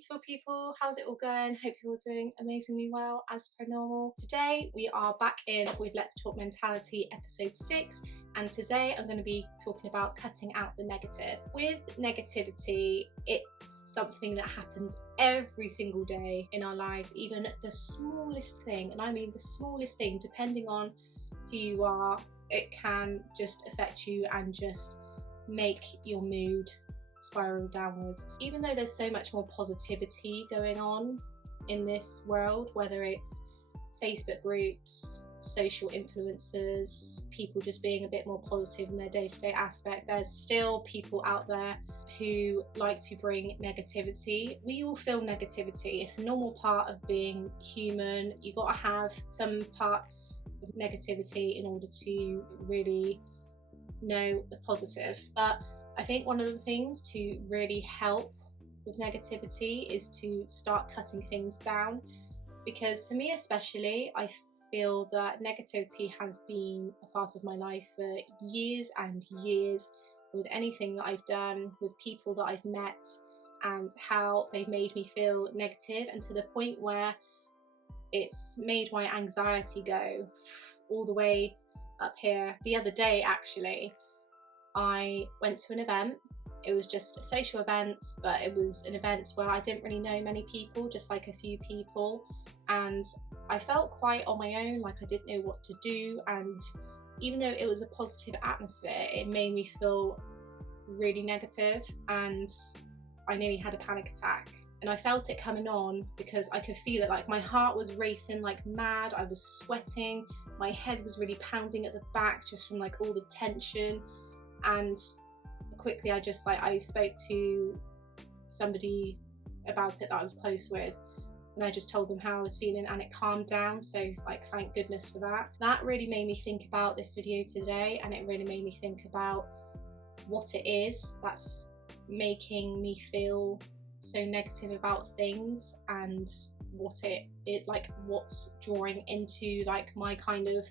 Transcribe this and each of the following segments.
beautiful people, how's it all going? Hope you're all doing amazingly well as per normal. Today we are back in with Let's Talk Mentality episode 6, and today I'm going to be talking about cutting out the negative. With negativity, it's something that happens every single day in our lives, even the smallest thing, and I mean the smallest thing, depending on who you are, it can just affect you and just make your mood spiral downwards. Even though there's so much more positivity going on in this world, whether it's Facebook groups, social influencers, people just being a bit more positive in their day-to-day aspect, there's still people out there who like to bring negativity. We all feel negativity. It's a normal part of being human. You got to have some parts of negativity in order to really know the positive. But I think one of the things to really help with negativity is to start cutting things down, because for me especially, I feel that negativity has been a part of my life for years and years, with anything that I've done, with people that I've met, and how they've made me feel negative, and to the point where it's made my anxiety go all the way up here. The other day actually, I went to an event. It was just a social event, but it was an event where I didn't really know many people, just like a few people, and I felt quite on my own, like I didn't know what to do. And even though it was a positive atmosphere, it made me feel really negative, and I nearly had a panic attack. And I felt it coming on because I could feel it, like my heart was racing like mad, I was sweating, my head was really pounding at the back just from like all the tension. And quickly I spoke to somebody about it that I was close with, and I just told them how I was feeling, and it calmed down. So like, thank goodness for that. That really made me think about this video today, and it really made me think about what it is that's making me feel so negative about things, and what it like what's drawing into like my kind of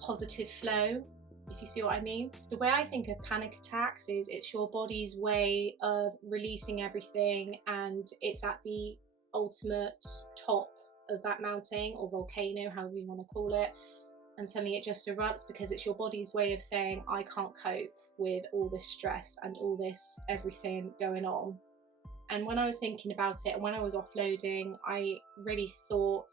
positive flow, if you see what I mean. The way I think of panic attacks is it's your body's way of releasing everything, and it's at the ultimate top of that mountain or volcano, however you want to call it, and suddenly it just erupts because it's your body's way of saying, I can't cope with all this stress and all this everything going on. And when I was thinking about it and when I was offloading, I really thought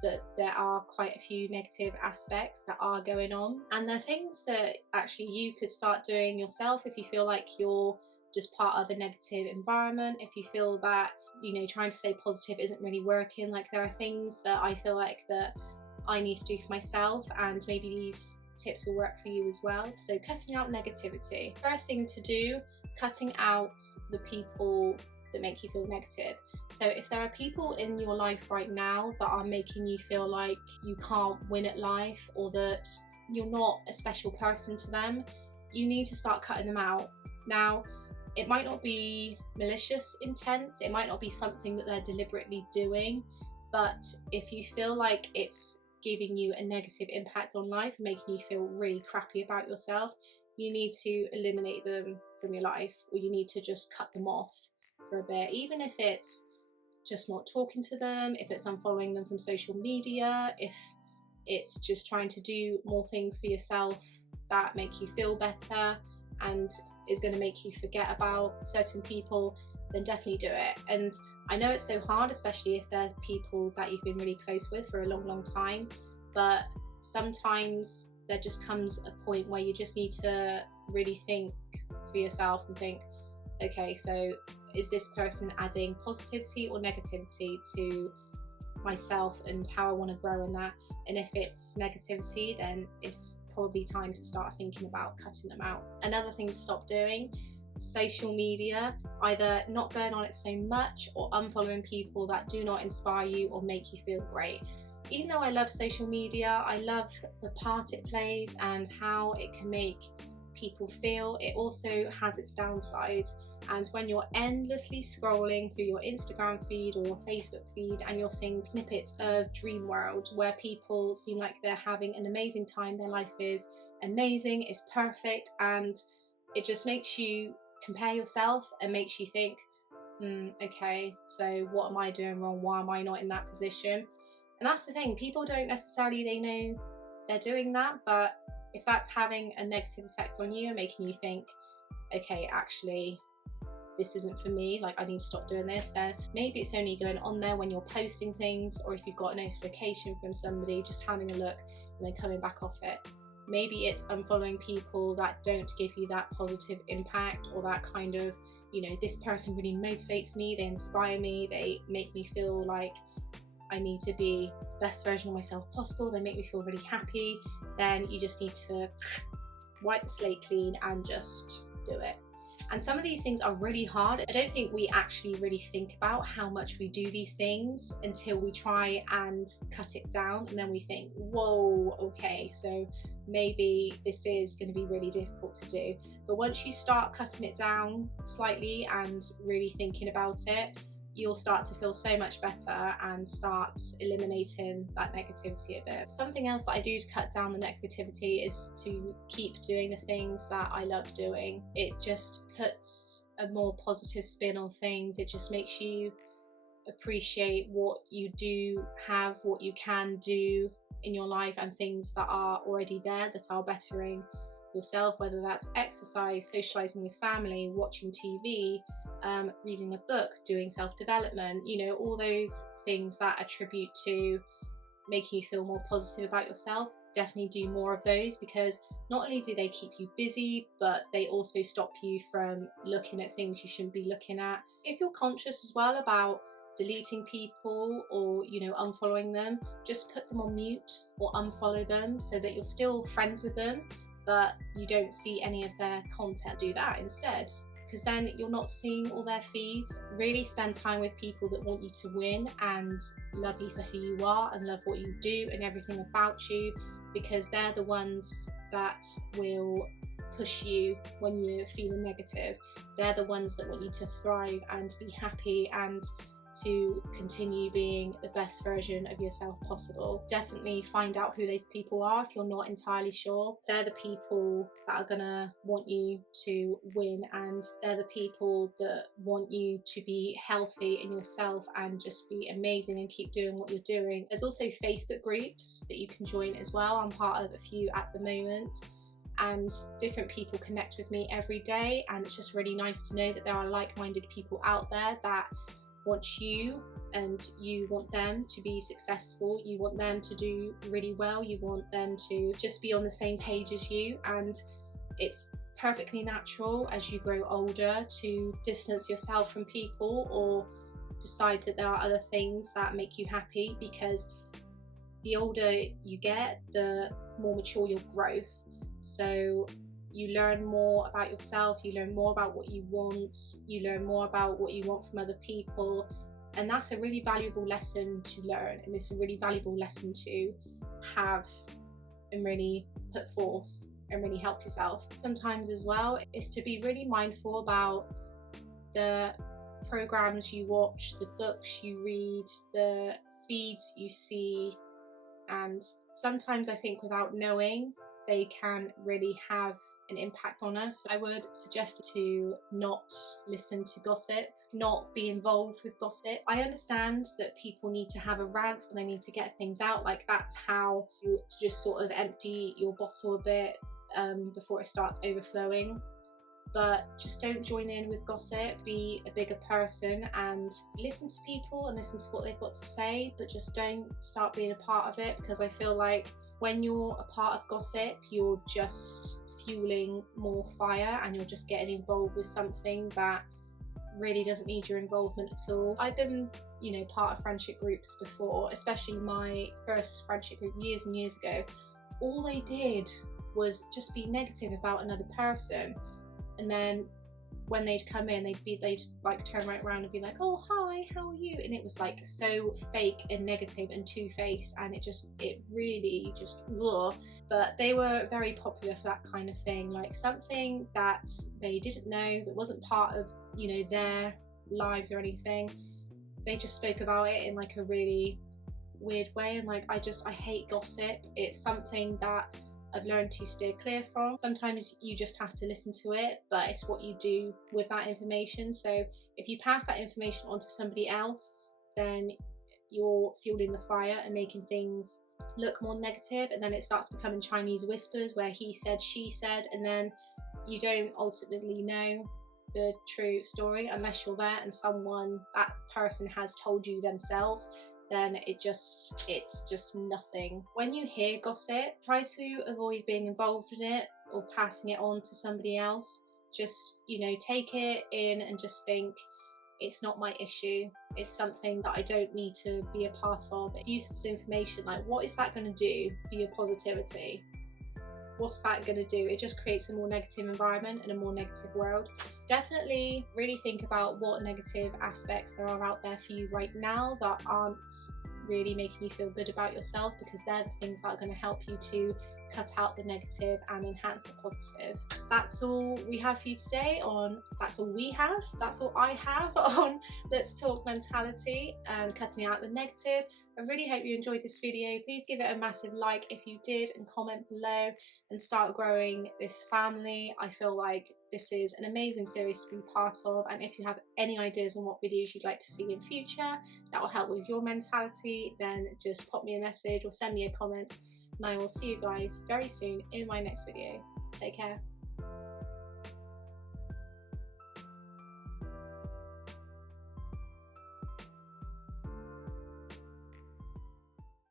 that there are quite a few negative aspects that are going on, and they're things that actually you could start doing yourself if you feel like you're just part of a negative environment, if you feel that, you know, trying to stay positive isn't really working. Like, there are things that I feel like that I need to do for myself, and maybe these tips will work for you as well. So cutting out negativity. First thing to do, cutting out the people that make you feel negative. So if there are people in your life right now that are making you feel like you can't win at life, or that you're not a special person to them, you need to start cutting them out. Now, it might not be malicious intent, it might not be something that they're deliberately doing, but if you feel like it's giving you a negative impact on life, making you feel really crappy about yourself, you need to eliminate them from your life, or you need to just cut them off for a bit. Even if it's just not talking to them, if it's unfollowing them from social media, if it's just trying to do more things for yourself that make you feel better and is going to make you forget about certain people, then definitely do it. And I know it's so hard, especially if there's people that you've been really close with for a long time, but sometimes there just comes a point where you just need to really think for yourself and think, okay, so is this person adding positivity or negativity to myself and how I want to grow in that? And if it's negativity, then it's probably time to start thinking about cutting them out. Another thing to stop doing, social media, either not going on it so much or unfollowing people that do not inspire you or make you feel great. Even though I love social media, I love the part it plays and how it can make people feel, it also has its downsides. And when you're endlessly scrolling through your Instagram feed or your Facebook feed and you're seeing snippets of dream world where people seem like they're having an amazing time, their life is amazing, it's perfect, and it just makes you compare yourself and makes you think, okay, so what am I doing wrong? Why am I not in that position? And that's the thing, people don't necessarily, they know they're doing that, but if that's having a negative effect on you and making you think, okay, actually, this isn't for me, like I need to stop doing this, then maybe it's only going on there when you're posting things, or if you've got a notification from somebody, just having a look and then coming back off it. Maybe it's unfollowing people that don't give you that positive impact, or that kind of, you know, this person really motivates me, they inspire me, they make me feel like I need to be the best version of myself possible, they make me feel really happy. Then you just need to wipe the slate clean and just do it. And some of these things are really hard. I don't think we actually really think about how much we do these things until we try and cut it down, and then we think, whoa, okay, so maybe this is going to be really difficult to do. But once you start cutting it down slightly and really thinking about it, you'll start to feel so much better and start eliminating that negativity a bit. Something else that I do to cut down the negativity is to keep doing the things that I love doing. It just puts a more positive spin on things. It just makes you appreciate what you do have, what you can do in your life, and things that are already there that are bettering yourself, whether that's exercise, socializing with family, watching TV, reading a book, doing self-development, you know, all those things that attribute to making you feel more positive about yourself. Definitely do more of those, because not only do they keep you busy, but they also stop you from looking at things you shouldn't be looking at. If you're conscious as well about deleting people or, you know, unfollowing them, just put them on mute or unfollow them so that you're still friends with them, but you don't see any of their content. Do that instead, because then you're not seeing all their feeds. Really spend time with people that want you to win and love you for who you are and love what you do and everything about you, because they're the ones that will push you when you're feeling negative. They're the ones that want you to thrive and be happy and to continue being the best version of yourself possible. Definitely find out who those people are if you're not entirely sure. They're the people that are gonna want you to win, and they're the people that want you to be healthy in yourself and just be amazing and keep doing what you're doing. There's also Facebook groups that you can join as well. I'm part of a few at the moment, and different people connect with me every day, and it's just really nice to know that there are like-minded people out there that want you, and you want them to be successful, you want them to do really well, you want them to just be on the same page as you. And it's perfectly natural as you grow older to distance yourself from people or decide that there are other things that make you happy, because the older you get, the more mature your growth. So you learn more about yourself, you learn more about what you want, you learn more about what you want from other people, and that's a really valuable lesson to learn, and it's a really valuable lesson to have and really put forth and really help yourself. Sometimes as well is to be really mindful about the programs you watch, the books you read, the feeds you see, and sometimes I think without knowing they can really have an impact on us. I would suggest to not listen to gossip, not be involved with gossip. I understand that people need to have a rant and they need to get things out, like that's how you just sort of empty your bottle a bit before it starts overflowing. But just don't join in with gossip. Be a bigger person and listen to people and listen to what they've got to say, but just don't start being a part of it, because I feel like when you're a part of gossip, you're just fueling more fire and you're just getting involved with something that really doesn't need your involvement at all. I've been, you know, part of friendship groups before, especially my first friendship group years and years ago. All they did was just be negative about another person, and then when they'd come in, they'd like turn right around and be like, oh hi, how are you? And it was like so fake and negative and two-faced, and it really just ugh. But they were very popular for that kind of thing, like something that they didn't know, that wasn't part of, you know, their lives or anything. They just spoke about it in like a really weird way, and like I hate gossip. It's something that I've learned to steer clear from. Sometimes you just have to listen to it, but it's what you do with that information. So If you pass that information on to somebody else, then you're fueling the fire and making things look more negative, and then it starts becoming Chinese whispers where he said, she said, and then you don't ultimately know the true story unless you're there and that person has told you themselves. Then it's just nothing. When you hear gossip, try to avoid being involved in it or passing it on to somebody else. Just, you know, take it in and just think, it's not my issue. It's something that I don't need to be a part of. It's useless information. Like, what is that going to do for your positivity? What's that going to do? It just creates a more negative environment and a more negative world. Definitely really think about what negative aspects there are out there for you right now that aren't really making you feel good about yourself, because they're the things that are going to help you to cut out the negative and enhance the positive. That's all we have for you today that's all I have on Let's Talk Mentality and cutting out the negative. I really hope you enjoyed this video. Please give it a massive like if you did, and comment below, and start growing this family. I feel like this is an amazing series to be part of, and if you have any ideas on what videos you'd like to see in future that will help with your mentality, then just pop me a message or send me a comment, and I will see you guys very soon in my next video. Take care.